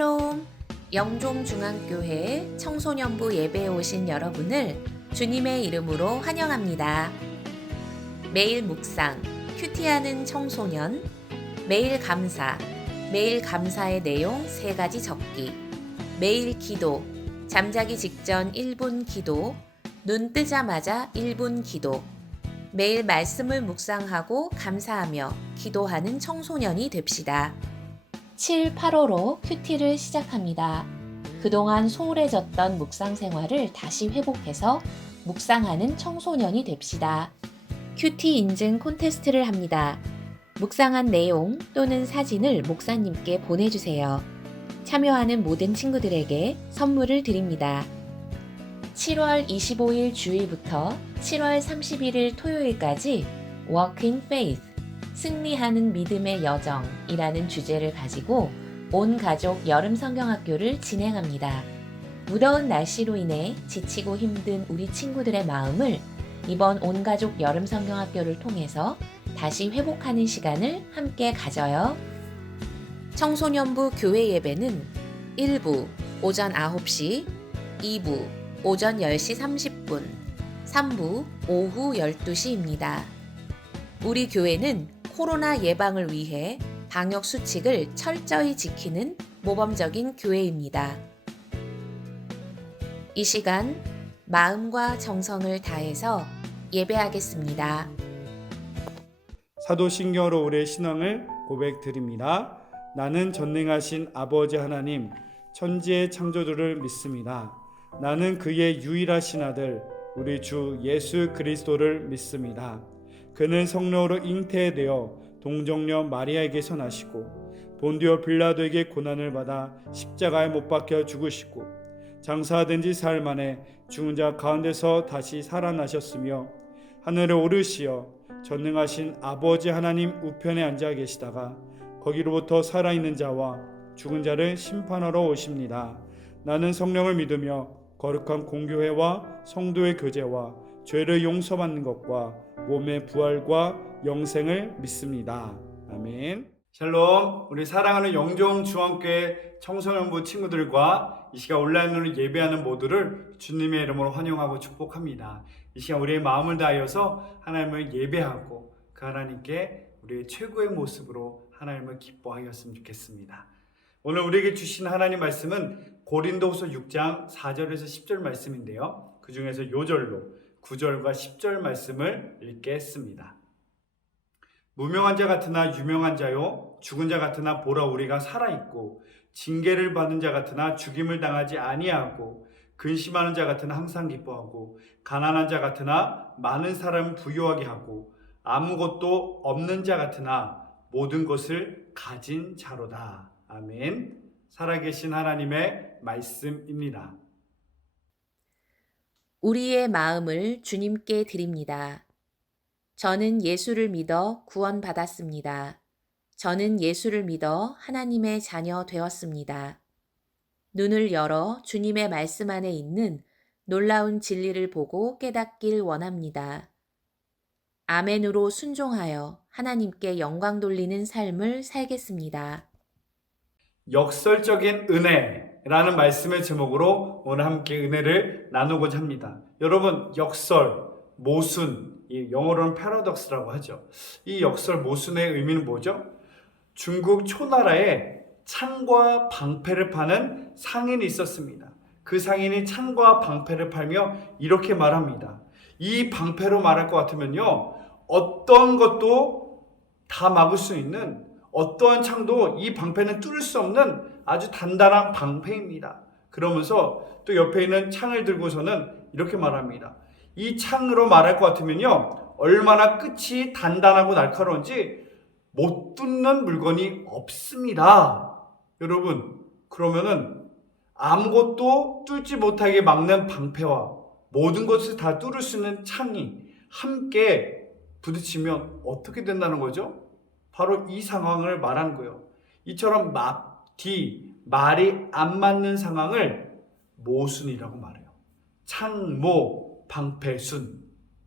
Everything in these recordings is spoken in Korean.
샬롬! 영종중앙교회 청소년부 예배에 오신 여러분을 주님의 이름으로 환영합니다. 매일 묵상, 큐티하는 청소년, 매일 감사의 내용 3가지 적기, 매일 기도, 잠자기 직전 1분 기도, 눈 뜨자마자 1분 기도, 매일 말씀을 묵상하고 감사하며 기도하는 청소년이 됩시다. 7, 8호로 큐티를 시작합니다. 그동안 소홀해졌던 묵상 생활을 다시 회복해서 묵상하는 청소년이 됩시다. 큐티 인증 콘테스트를 합니다. 묵상한 내용 또는 사진을 목사님께 보내주세요. 참여하는 모든 친구들에게 선물을 드립니다. 7월 25일 주일부터 7월 31일 토요일까지 Walking Faith 승리하는 믿음의 여정이라는 주제를 가지고 온 가족 여름 성경학교를 진행합니다. 무더운 날씨로 인해 지치고 힘든 우리 친구들의 마음을 이번 온 가족 여름 성경학교를 통해서 다시 회복하는 시간을 함께 가져요. 청소년부 교회 예배는 1부 오전 9시, 2부 오전 10시 30분, 3부 오후 12시입니다. 우리 교회는 코로나 예방을 위해 방역 수칙을 철저히 지키는 모범적인 교회입니다. 이 시간 마음과 정성을 다해서 예배하겠습니다. 사도신경으로 우리의 신앙을 고백드립니다. 나는 전능하신 아버지 하나님, 천지의 창조주를 믿습니다. 나는 그의 유일하신 아들, 우리 주 예수 그리스도를 믿습니다. 그는 성령으로 잉태되어 동정녀 마리아에게서 나시고 본디오 빌라도에게 고난을 받아 십자가에 못 박혀 죽으시고 장사된 지 사흘 만에 죽은 자 가운데서 다시 살아나셨으며 하늘에 오르시어 전능하신 아버지 하나님 우편에 앉아 계시다가 거기로부터 살아있는 자와 죽은 자를 심판하러 오십니다. 나는 성령을 믿으며 거룩한 공교회와 성도의 교제와 죄를 용서받는 것과 몸의 부활과 영생을 믿습니다. 아멘. 샬롬. 우리 사랑하는 영종중앙교회 청소년부 친구들과 이 시간 온라인으로 예배하는 모두를 주님의 이름으로 환영하고 축복합니다. 이 시간 우리의 마음을 다하여서 하나님을 예배하고 그 하나님께 우리의 최고의 모습으로 하나님을 기뻐하였으면 좋겠습니다. 오늘 우리에게 주신 하나님 말씀은 고린도후서 6장 4절에서 10절 말씀인데요. 그 중에서 요절로 9절과 10절 말씀을 읽겠습니다. 무명한 자 같으나 유명한 자요, 죽은 자 같으나 보라 우리가 살아있고 징계를 받는 자 같으나 죽임을 당하지 아니하고 근심하는 자 같으나 항상 기뻐하고 가난한 자 같으나 많은 사람을 부유하게 하고 아무것도 없는 자 같으나 모든 것을 가진 자로다. 아멘. 살아계신 하나님의 말씀입니다. 우리의 마음을 주님께 드립니다. 저는 예수를 믿어 구원받았습니다. 저는 예수를 믿어 하나님의 자녀 되었습니다. 눈을 열어 주님의 말씀 안에 있는 놀라운 진리를 보고 깨닫길 원합니다. 아멘으로 순종하여 하나님께 영광 돌리는 삶을 살겠습니다. 역설적인 은혜라는 말씀의 제목으로 오늘 함께 은혜를 나누고자 합니다. 여러분, 역설, 모순, 영어로는 패러독스라고 하죠. 이 역설, 모순의 의미는 뭐죠? 중국 초나라에 창과 방패를 파는 상인이 있었습니다. 그 상인이 창과 방패를 팔며 이렇게 말합니다. 이 방패로 말할 것 같으면요, 어떤 것도 다 막을 수 있는, 어떠한 창도 이 방패는 뚫을 수 없는 아주 단단한 방패입니다. 그러면서 또 옆에 있는 창을 들고서는 이렇게 말합니다. 이 창으로 말할 것 같으면요, 얼마나 끝이 단단하고 날카로운지 못 뚫는 물건이 없습니다. 여러분, 그러면은 아무것도 뚫지 못하게 막는 방패와 모든 것을 다 뚫을 수 있는 창이 함께 부딪히면 어떻게 된다는 거죠? 바로 이 상황을 말하는 거예요. 이처럼 말이 안 맞는 상황을 모순이라고 말해요. 창모, 방패순.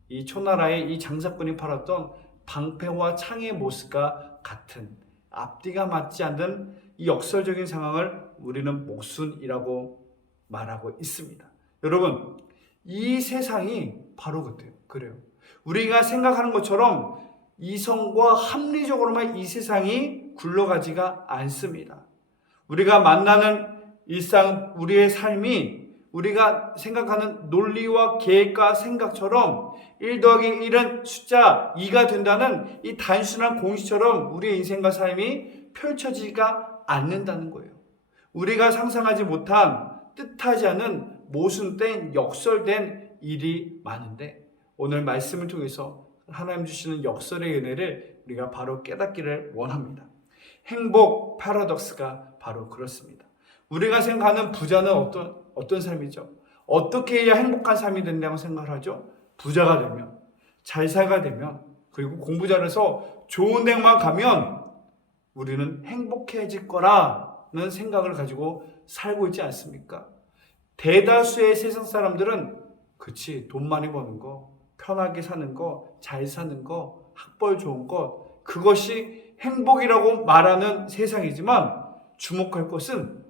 이 초나라의 이 장사꾼이 팔았던 방패와 창의 모습과 같은 앞뒤가 맞지 않는 이 역설적인 상황을 우리는 모순이라고 말하고 있습니다. 여러분, 이 세상이 바로 그래요. 우리가 생각하는 것처럼 이성과 합리적으로만 이 세상이 굴러가지가 않습니다. 우리가 만나는 일상, 우리의 삶이 우리가 생각하는 논리와 계획과 생각처럼 1 더하기 1은 숫자 2가 된다는 이 단순한 공식처럼 우리의 인생과 삶이 펼쳐지지가 않는다는 거예요. 우리가 상상하지 못한 뜻하지 않은 모순된 역설된 일이 많은데, 오늘 말씀을 통해서 하나님 주시는 역설의 은혜를 우리가 바로 깨닫기를 원합니다. 행복 패러독스가 바로 그렇습니다. 우리가 생각하는 부자는 어떤 삶이죠? 어떻게 해야 행복한 삶이 된다고 생각을 하죠? 부자가 되면, 잘 살게 되면, 그리고 공부 잘해서 좋은 데만 가면 우리는 행복해질 거라는 생각을 가지고 살고 있지 않습니까? 대다수의 세상 사람들은 그치, 돈 많이 버는 거, 편하게 사는 거, 잘 사는 거, 학벌 좋은 것, 그것이 행복이라고 말하는 세상이지만, 주목할 것은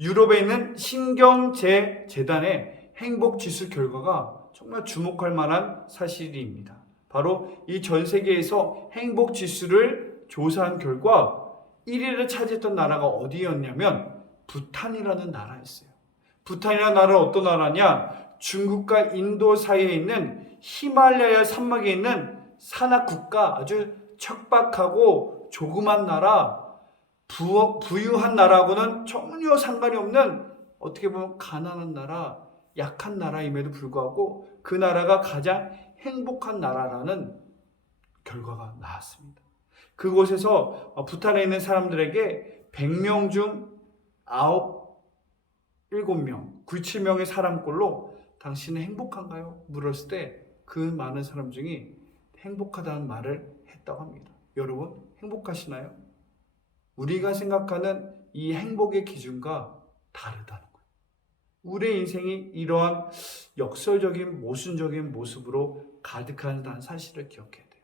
유럽에 있는 신경제재단의 행복지수 결과가 정말 주목할 만한 사실입니다. 바로 이 전 세계에서 행복지수를 조사한 결과 1위를 차지했던 나라가 어디였냐면 부탄이라는 나라였어요. 부탄이라는 나라는 어떤 나라냐? 중국과 인도 사이에 있는 히말라야 산막에 있는 산악국가, 아주 척박하고 조그만 나라, 부유한 나라하고는 전혀 상관이 없는, 어떻게 보면 가난한 나라, 약한 나라임에도 불구하고 그 나라가 가장 행복한 나라라는 결과가 나왔습니다. 그곳에서 부탄에 있는 사람들에게 100명 중 7명, 7명의 사람꼴로 당신은 행복한가요? 물었을 때 그 많은 사람 중에 행복하다는 말을 했다고 합니다. 여러분, 행복하시나요? 우리가 생각하는 이 행복의 기준과 다르다는 거예요. 우리의 인생이 이러한 역설적인 모순적인 모습으로 가득하다는 사실을 기억해야 돼요.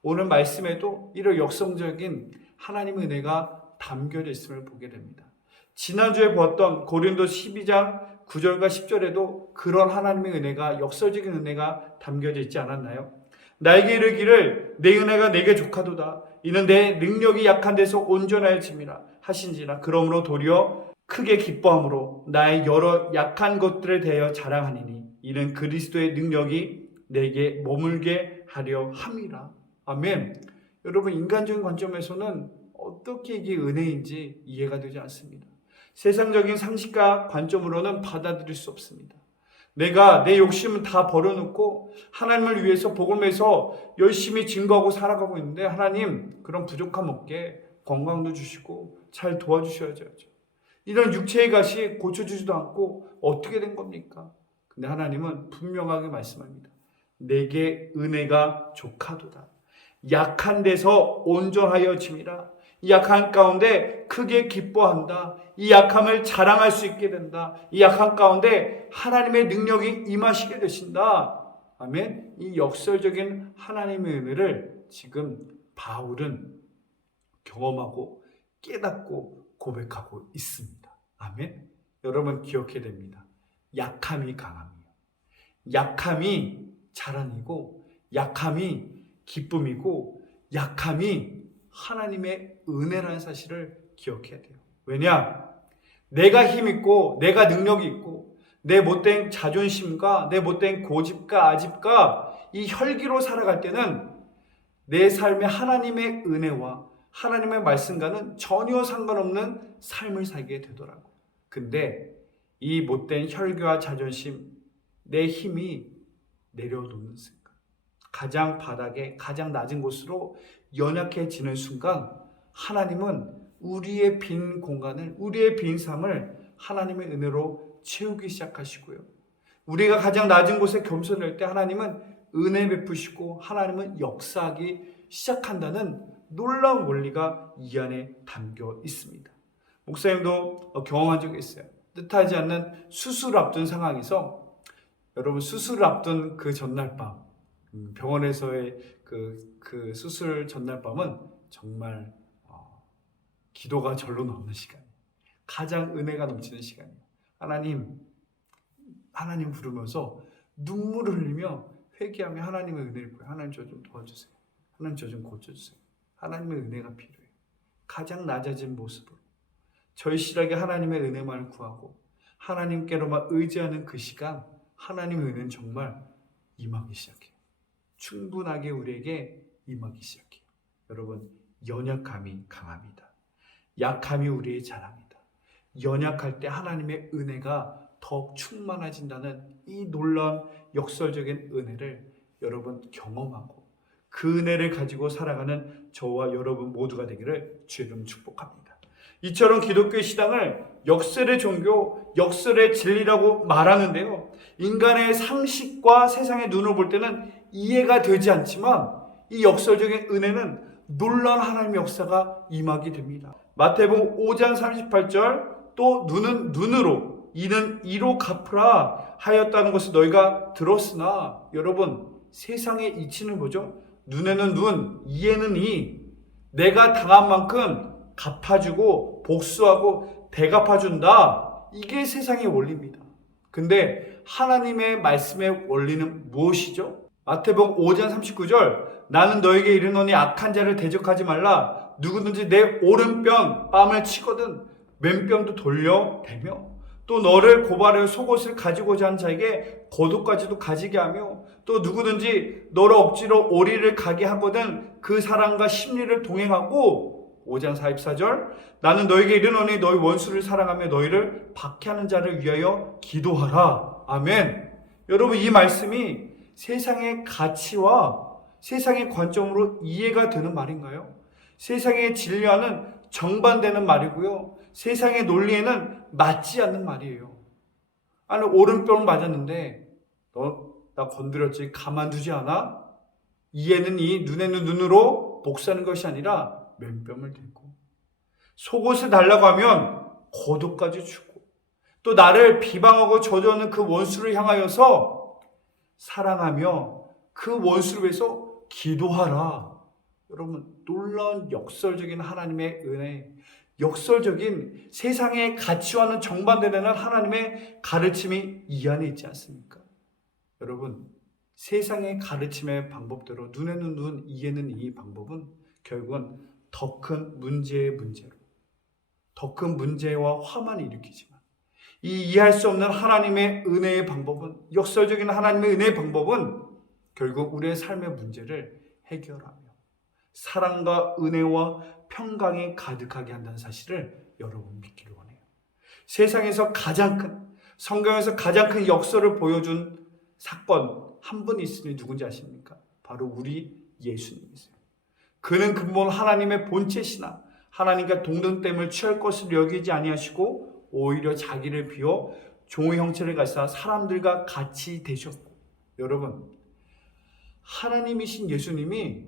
오늘 말씀에도 이런 역성적인 하나님의 은혜가 담겨져 있음을 보게 됩니다. 지난주에 보았던 고린도 12장 9절과 10절에도 그런 하나님의 은혜가, 역설적인 은혜가 담겨져 있지 않았나요? 나에게 이르기를 내 은혜가 내게 족하도다. 이는 내 능력이 약한 데서 온전하여짐이라 하신지라. 그러므로 도리어 크게 기뻐함으로 나의 여러 약한 것들에 대하여 자랑하니니 이는 그리스도의 능력이 내게 머물게 하려 함이라. 아멘. 여러분, 인간적인 관점에서는 어떻게 이게 은혜인지 이해가 되지 않습니다. 세상적인 상식과 관점으로는 받아들일 수 없습니다. 내가 내 욕심은 다 버려놓고 하나님을 위해서 복음에서 열심히 증거하고 살아가고 있는데, 하나님 그런 부족함 없게 건강도 주시고 잘 도와주셔야죠. 이런 육체의 가시 고쳐주지도 않고 어떻게 된 겁니까? 근데 하나님은 분명하게 말씀합니다. 내게 은혜가 족하도다. 약한 데서 온전하여짐이라. 이 약한 가운데 크게 기뻐한다. 이 약함을 자랑할 수 있게 된다. 이 약한 가운데 하나님의 능력이 임하시게 되신다. 아멘. 이 역설적인 하나님의 은혜를 지금 바울은 경험하고 깨닫고 고백하고 있습니다. 아멘. 여러분, 기억해야 됩니다. 약함이 강함이에요. 약함이 자랑이고, 약함이 기쁨이고, 약함이 하나님의 은혜라는 사실을 기억해야 돼요. 왜냐? 내가 힘있고 내가 능력이 있고 내 못된 자존심과 내 못된 고집과 아집과 이 혈기로 살아갈 때는 내 삶에 하나님의 은혜와 하나님의 말씀과는 전혀 상관없는 삶을 살게 되더라고요. 근데 이 못된 혈기와 자존심, 내 힘이 내려놓는 순간, 가장 바닥에 가장 낮은 곳으로 연약해지는 순간, 하나님은 우리의 빈 공간을, 우리의 빈 삶을 하나님의 은혜로 채우기 시작하시고요. 우리가 가장 낮은 곳에 겸손할 때 하나님은 은혜 베푸시고 하나님은 역사하기 시작한다는 놀라운 원리가 이 안에 담겨 있습니다. 목사님도 경험한 적이 있어요. 뜻하지 않는 수술을 앞둔 상황에서, 여러분, 수술을 앞둔 그 전날 밤, 병원에서의 그 수술 전날 밤은 정말 기도가 절로 나오는 시간, 가장 은혜가 넘치는 시간이에요. 하나님 부르면서 눈물을 흘리며 회개하며 하나님의 은혜를 구해요. 하나님 저 좀 도와주세요. 하나님 저 좀 고쳐주세요. 하나님의 은혜가 필요해요. 가장 낮아진 모습으로 절실하게 하나님의 은혜만을 구하고 하나님께로만 의지하는 그 시간, 하나님의 은혜는 정말 임하기 시작해요. 충분하게 우리에게 임하기 시작해요. 여러분, 연약함이 강합니다. 약함이 우리의 자랑이다. 연약할 때 하나님의 은혜가 더 충만해진다는 이 놀라운 역설적인 은혜를 여러분 경험하고 그 은혜를 가지고 살아가는 저와 여러분 모두가 되기를 주의 이름으로 축복합니다. 이처럼 기독교의 신앙을 역설의 종교, 역설의 진리라고 말하는데요. 인간의 상식과 세상의 눈으로 볼 때는 이해가 되지 않지만 이 역설적인 은혜는 놀라운 하나님의 역사가 임하게 됩니다. 마태복음 5장 38절 또 눈은 눈으로 이는 이로 갚으라 하였다는 것을 너희가 들었으나 여러분 세상의 이치는 뭐죠? 눈에는 눈, 이에는 이. 내가 당한 만큼 갚아주고 복수하고 대갚아준다. 이게 세상의 원리입니다. 근데 하나님의 말씀의 원리는 무엇이죠? 마태복음 5장 39절 나는 너에게 이르노니 악한 자를 대적하지 말라. 누구든지 내 오른뺨 뺨을 치거든 왼뺨도 돌려대며 또 너를 고발하여 속옷을 가지고자 하는 자에게 겉옷까지도 가지게 하며 또 누구든지 너를 억지로 오리를 가게 하거든 그 사람과 심리를 동행하고 5장 44절 나는 너에게 이르노니 너희 원수를 사랑하며 너희를 박해하는 자를 위하여 기도하라. 아멘. 여러분 이 말씀이 세상의 가치와 세상의 관점으로 이해가 되는 말인가요? 세상의 진리와는 정반되는 말이고요. 세상의 논리에는 맞지 않는 말이에요. 아니 오른뼈를 맞았는데 너 나 건드렸지 가만두지 않아? 이에는 이 눈에는 눈으로 복수하는 것이 아니라 맨뺨을 들고 속옷을 달라고 하면 겉옷까지 주고 또 나를 비방하고 저주하는 그 원수를 향하여서 사랑하며 그 원수를 위해서 기도하라. 여러분 놀라운 역설적인 하나님의 은혜, 역설적인 세상의 가치와는 정반대되는 하나님의 가르침이 이 안에 있지 않습니까? 여러분 세상의 가르침의 방법대로 눈에는 눈, 이에는 이 방법은 결국은 더 큰 문제의 문제로 더 큰 문제와 화만 일으키지만 이 이해할 수 없는 하나님의 은혜의 방법은 역설적인 하나님의 은혜의 방법은 결국 우리의 삶의 문제를 해결하며 사랑과 은혜와 평강이 가득하게 한다는 사실을 여러분 믿기를 원해요. 세상에서 가장 큰 성경에서 가장 큰 역설을 보여준 사건 한 분 있으니 누군지 아십니까? 바로 우리 예수님이세요. 그는 근본 하나님의 본체시나 하나님과 동등됨을 취할 것을 여기지 아니하시고 오히려 자기를 비워 종의 형체를 가지사 사람들과 같이 되셨고 여러분 하나님이신 예수님이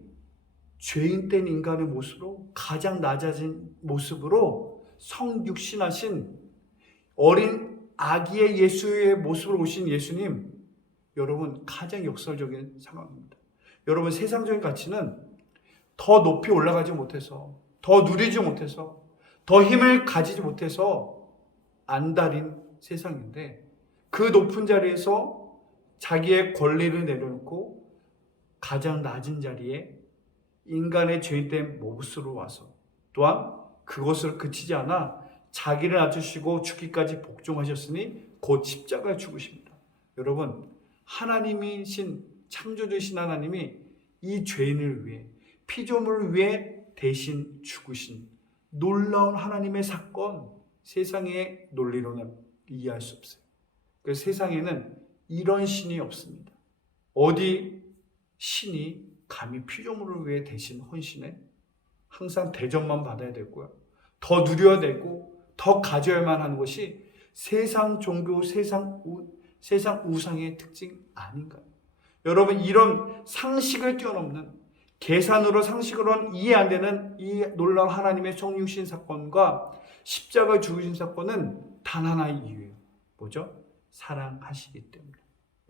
죄인 된 인간의 모습으로 가장 낮아진 모습으로 성육신하신 어린 아기의 예수의 모습으로 오신 예수님 여러분 가장 역설적인 상황입니다. 여러분 세상적인 가치는 더 높이 올라가지 못해서 더 누리지 못해서 더 힘을 가지지 못해서 안달인 세상인데 그 높은 자리에서 자기의 권리를 내려놓고 가장 낮은 자리에 인간의 죄인된 모습으로 와서 또한 그것을 그치지 않아 자기를 낮추시고 죽기까지 복종하셨으니 곧 십자가에 죽으십니다. 여러분 하나님이신 창조주신 하나님이 이 죄인을 위해 피조물을 위해 대신 죽으신 놀라운 하나님의 사건 세상의 논리로는 이해할 수 없어요. 그 세상에는 이런 신이 없습니다. 어디 신이 감히 피조물을 위해 대신 헌신해? 항상 대접만 받아야 되고요. 더 누려야 되고 더 가져야만 하는 것이 세상 종교, 세상 우상의 특징 아닌가요? 여러분 이런 상식을 뛰어넘는 계산으로 상식으로는 이해 안 되는 이 놀라운 하나님의 성육신 사건과 십자가 죽으신 사건은 단 하나의 이유예요. 뭐죠? 사랑하시기 때문에.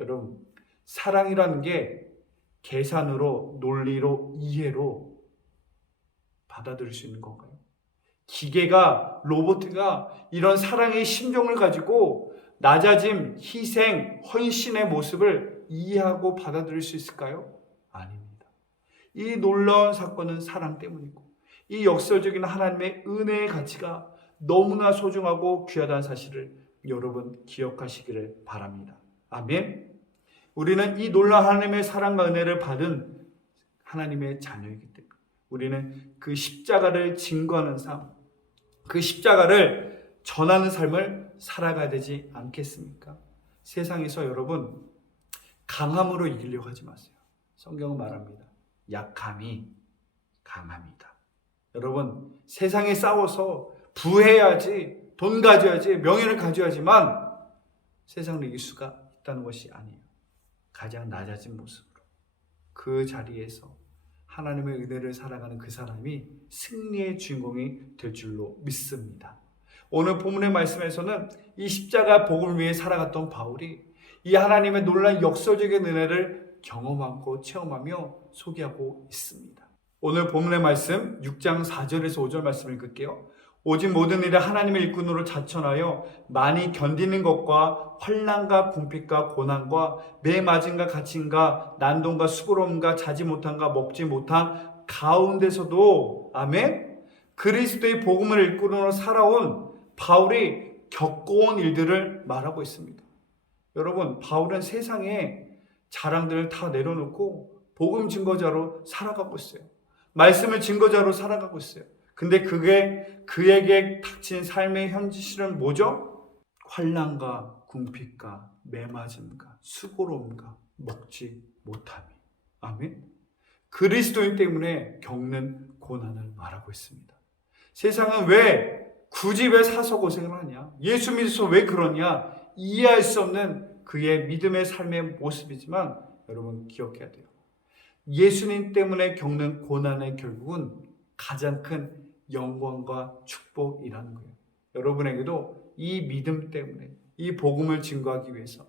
여러분 사랑이라는 게 계산으로 논리로 이해로 받아들일 수 있는 건가요? 기계가, 로봇가 이런 사랑의 심정을 가지고 낮아짐, 희생, 헌신의 모습을 이해하고 받아들일 수 있을까요? 아닙니다. 이 놀라운 사건은 사랑 때문이고 이 역설적인 하나님의 은혜의 가치가 너무나 소중하고 귀하다는 사실을 여러분 기억하시기를 바랍니다. 아멘. 우리는 이 놀라운 하나님의 사랑과 은혜를 받은 하나님의 자녀이기 때문에 우리는 그 십자가를 증거하는 삶, 그 십자가를 전하는 삶을 살아가야 되지 않겠습니까? 세상에서 여러분 강함으로 이기려고 하지 마세요. 성경은 말합니다. 약함이 강합니다. 여러분 세상에 싸워서 부해야지, 돈 가져야지, 명예를 가져야지만 세상을 이길 수가 있다는 것이 아니에요. 가장 낮아진 모습으로 그 자리에서 하나님의 은혜를 살아가는 그 사람이 승리의 주인공이 될 줄로 믿습니다. 오늘 본문의 말씀에서는 이 십자가 복음을 위해 살아갔던 바울이 이 하나님의 놀라운 역설적인 은혜를 경험하고 체험하며 소개하고 있습니다. 오늘 본문의 말씀 6장 4절에서 5절 말씀을 읽을게요. 오직 모든 일에 하나님의 일꾼으로 자천하여 많이 견디는 것과 환난과 궁핍과 고난과 매 맞음과 갇힘과 난동과 수고로움과 자지 못함과 먹지 못한 가운데서도 아멘 그리스도의 복음을 일꾼으로 살아온 바울이 겪어온 일들을 말하고 있습니다. 여러분 바울은 세상에 자랑들을 다 내려놓고 복음 증거자로 살아가고 있어요. 말씀을 증거자로 살아가고 있어요. 근데 그게 그에게 닥친 삶의 현실은 뭐죠? 환난과 궁핍과 매맞음과 수고로움과 먹지 못함이. 아멘. 그리스도인 때문에 겪는 고난을 말하고 있습니다. 세상은 굳이 왜 사서 고생을 하냐? 예수 믿어서 왜 그러냐? 이해할 수 없는 그의 믿음의 삶의 모습이지만 여러분 기억해야 돼요. 예수님 때문에 겪는 고난의 결국은 가장 큰 영광과 축복이라는 거예요. 여러분에게도 이 믿음 때문에 이 복음을 증거하기 위해서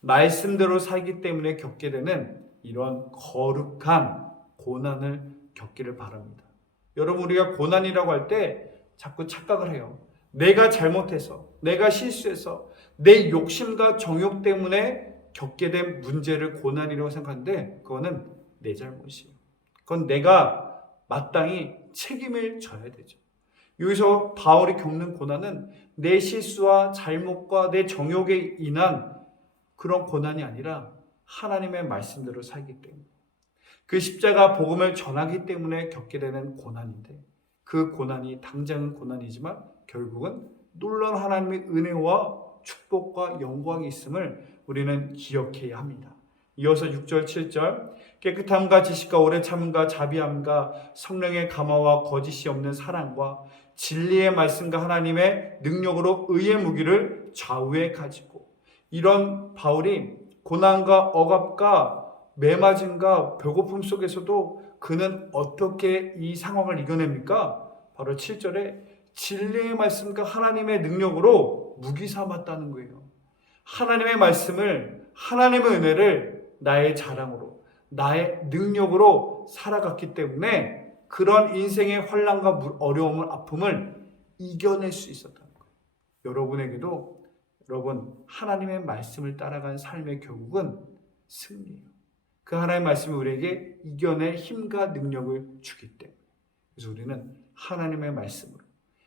말씀대로 살기 때문에 겪게 되는 이런 거룩한 고난을 겪기를 바랍니다. 여러분 우리가 고난이라고 할 때 자꾸 착각을 해요. 내가 잘못해서 내가 실수해서 내 욕심과 정욕 때문에 겪게 된 문제를 고난이라고 생각하는데 그거는 내 잘못이에요. 그건 내가 마땅히 책임을 져야 되죠. 여기서 바울이 겪는 고난은 내 실수와 잘못과 내 정욕에 인한 그런 고난이 아니라 하나님의 말씀대로 살기 때문에 그 십자가 복음을 전하기 때문에 겪게 되는 고난인데 그 고난이 당장은 고난이지만 결국은 놀라운 하나님의 은혜와 축복과 영광이 있음을 우리는 기억해야 합니다. 이어서 6절 7절 깨끗함과 지식과 오래 참음과 자비함과 성령의 감화와 거짓이 없는 사랑과 진리의 말씀과 하나님의 능력으로 의의 무기를 좌우에 가지고 이런 바울이 고난과 억압과 매맞음과 배고픔 속에서도 그는 어떻게 이 상황을 이겨냅니까? 바로 7절에 진리의 말씀과 하나님의 능력으로 무기 삼았다는 거예요. 하나님의 말씀을 하나님의 은혜를 나의 자랑으로 나의 능력으로 살아갔기 때문에 그런 인생의 환난과 어려움을 아픔을 이겨낼 수 있었다는 거예요. 여러분에게도 여러분 하나님의 말씀을 따라간 삶의 결국은 승리예요. 그 하나님의 말씀이 우리에게 이겨낼 힘과 능력을 주기 때문에 그래서 우리는 하나님의 말씀으로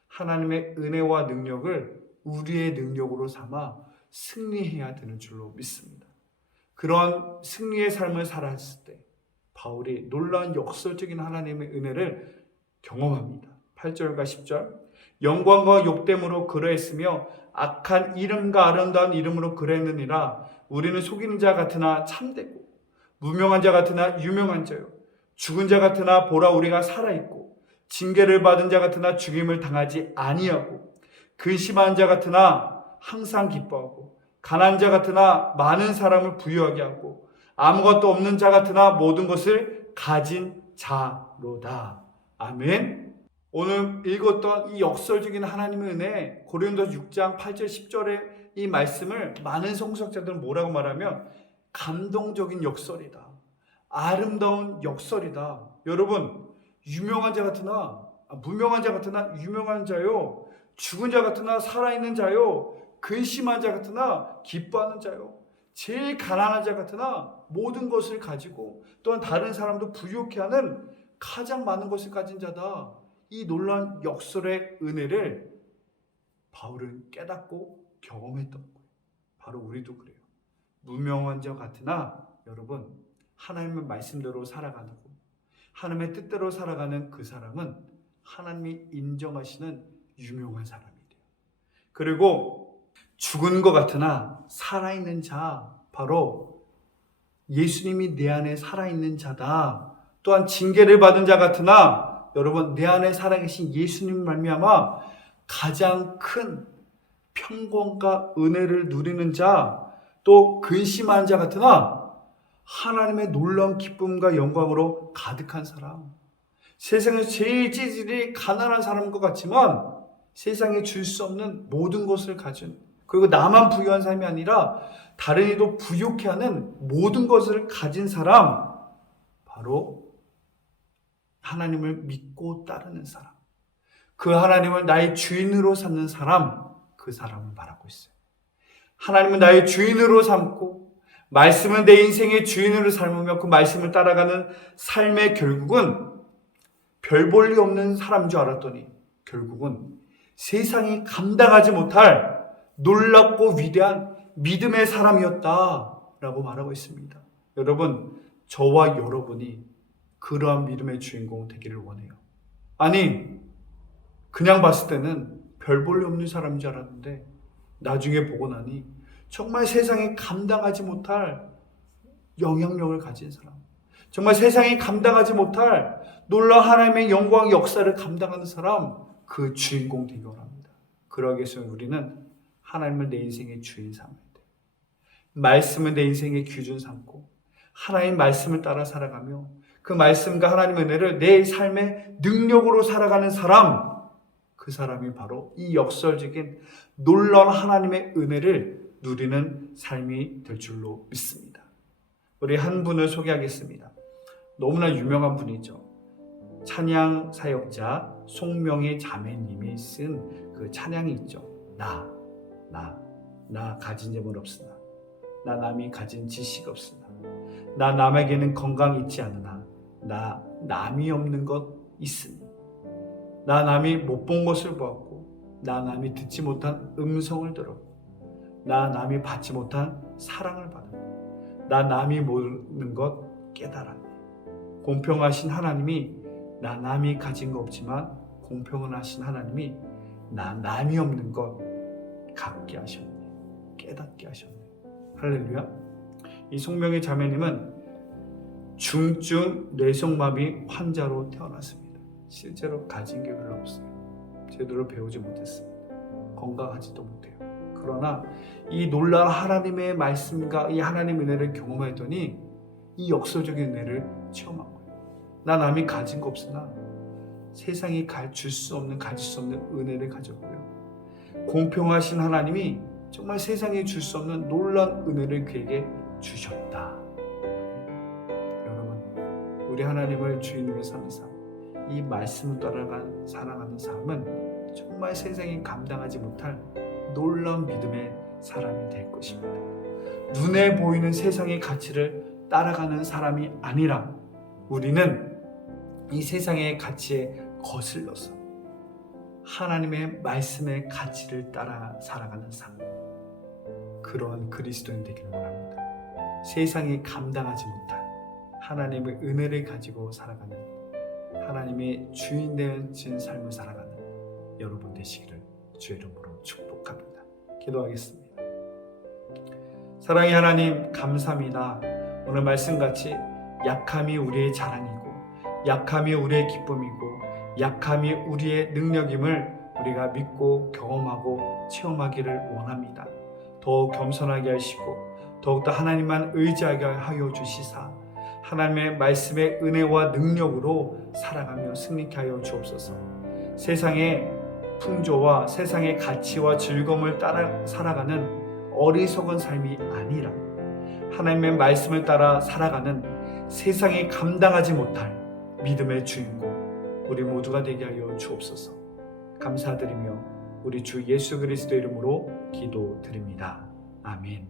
하나님의 은혜와 능력을 우리의 능력으로 삼아 승리해야 되는 줄로 믿습니다. 그런 승리의 삶을 살았을 때 바울이 놀라운 역설적인 하나님의 은혜를 경험합니다. 8절과 10절 영광과 욕됨으로 그러했으며 악한 이름과 아름다운 이름으로 그러했느니라. 우리는 속이는 자 같으나 참되고 무명한 자 같으나 유명한 자요 죽은 자 같으나 보라 우리가 살아있고 징계를 받은 자 같으나 죽임을 당하지 아니하고 근심한 자 같으나 항상 기뻐하고 가난한 자 같으나 많은 사람을 부유하게 하고 아무것도 없는 자 같으나 모든 것을 가진 자로다. 아멘. 오늘 읽었던 이 역설적인 하나님의 은혜 고린도서 6장 8절 10절의 이 말씀을 많은 성서학자들은 뭐라고 말하면 감동적인 역설이다. 아름다운 역설이다. 여러분 유명한 자 같으나 무명한 자 같으나 유명한 자요, 죽은 자 같으나 살아있는 자요, 근심한 자 같으나 기뻐하는 자요, 제일 가난한 자 같으나 모든 것을 가지고 또한 다른 사람도 부유케 하는 가장 많은 것을 가진 자다. 이 놀라운 역설의 은혜를 바울은 깨닫고 경험했던 거예요. 바로 우리도 그래요. 무명한 자 같으나 여러분, 하나님의 말씀대로 살아가는 거, 하나님의 뜻대로 살아가는 그 사람은 하나님이 인정하시는 유명한 사람이 돼요. 그리고 죽은 것 같으나 살아있는 자, 바로 예수님이 내 안에 살아있는 자다. 또한 징계를 받은 자 같으나 여러분, 내 안에 살아계신 예수님 말미암아 가장 큰 평강과 은혜를 누리는 자, 또 근심한 자 같으나 하나님의 놀라운 기쁨과 영광으로 가득한 사람, 세상에서 제일 찌질이 가난한 사람인 것 같지만 세상에 줄 수 없는 모든 것을 가진, 그리고 나만 부유한 삶이 아니라 다른 이도 부유케 하는 모든 것을 가진 사람, 바로 하나님을 믿고 따르는 사람, 그 하나님을 나의 주인으로 삼는 사람, 그 사람을 말하고 있어요. 하나님은 나의 주인으로 삼고 말씀은 내 인생의 주인으로 삶으며 그 말씀을 따라가는 삶의 결국은 별 볼 일 없는 사람인 줄 알았더니 결국은 세상이 감당하지 못할 놀랍고 위대한 믿음의 사람이었다라고 말하고 있습니다. 여러분, 저와 여러분이 그러한 믿음의 주인공 되기를 원해요. 아니, 그냥 봤을 때는 별 볼 일 없는 사람인 줄 알았는데 나중에 보고 나니 정말 세상이 감당하지 못할 영향력을 가진 사람, 정말 세상이 감당하지 못할 놀라운 하나님의 영광 역사를 감당하는 사람, 그 주인공 되기 원합니다. 그러기 위해서 우리는 하나님을 내 인생의 주인 삼아야 돼요. 말씀을 내 인생의 기준 삼고 하나님 말씀을 따라 살아가며 그 말씀과 하나님의 은혜를 내 삶의 능력으로 살아가는 사람, 그 사람이 바로 이 역설적인 놀라운 하나님의 은혜를 누리는 삶이 될 줄로 믿습니다. 우리 한 분을 소개하겠습니다. 너무나 유명한 분이죠. 찬양 사역자 송명희 자매님이 쓴 그 찬양이 있죠. 나 가진 재물 없으나, 나 남이 가진 지식 없으나, 나 남에게는 건강 있지 않으나, 나 남이 없는 것 있으니, 나 남이 못 본 것을 보았고, 나 남이 듣지 못한 음성을 들었고, 나 남이 받지 못한 사랑을 받았고, 나 남이 모르는 것 깨달았네. 공평하신 하나님이 나 남이 가진 거 없지만 공평하신 하나님이 나 남이 없는 것 갖게 하셨네, 깨닫게 하셨네. 할렐루야. 이 송명희 자매님은 중증 뇌성마비 환자로 태어났습니다. 실제로 가진 게 별로 없어요. 제대로 배우지 못했습니다. 건강하지도 못해요. 그러나 이 놀라운 하나님의 말씀과 이 하나님의 은혜를 경험했더니 이 역설적인 은혜를 체험한 거예요. 나 남이 가진 거 없으나 세상이 줄 수 없는, 가질 수 없는 은혜를 가졌고요. 공평하신 하나님이 정말 세상에 줄 수 없는 놀라운 은혜를 그에게 주셨다. 여러분, 우리 하나님을 주인으로 삼는 삶, 이 말씀을 따라간 사랑하는 삶은 정말 세상이 감당하지 못할 놀라운 믿음의 사람이 될 것입니다. 눈에 보이는 세상의 가치를 따라가는 사람이 아니라 우리는 이 세상의 가치에 거슬러서 하나님의 말씀의 가치를 따라 살아가는 삶, 그러한 그리스도인 되기를 원합니다. 세상이 감당하지 못한 하나님의 은혜를 가지고 살아가는, 하나님의 주인 되신 삶을 살아가는 여러분 되시기를 주의 이름으로 축복합니다. 기도하겠습니다. 사랑의 하나님, 감사합니다. 오늘 말씀같이 약함이 우리의 자랑이고 약함이 우리의 기쁨이고 약함이 우리의 능력임을 우리가 믿고 경험하고 체험하기를 원합니다. 더욱 겸손하게 하시고 더욱더 하나님만 의지하게 하여 주시사 하나님의 말씀의 은혜와 능력으로 살아가며 승리케 하여 주옵소서. 세상의 풍조와 세상의 가치와 즐거움을 따라 살아가는 어리석은 삶이 아니라 하나님의 말씀을 따라 살아가는 세상이 감당하지 못할 믿음의 주인공, 우리 모두가 되게 하여 주옵소서. 감사드리며 우리 주 예수 그리스도 이름으로 기도드립니다. 아멘.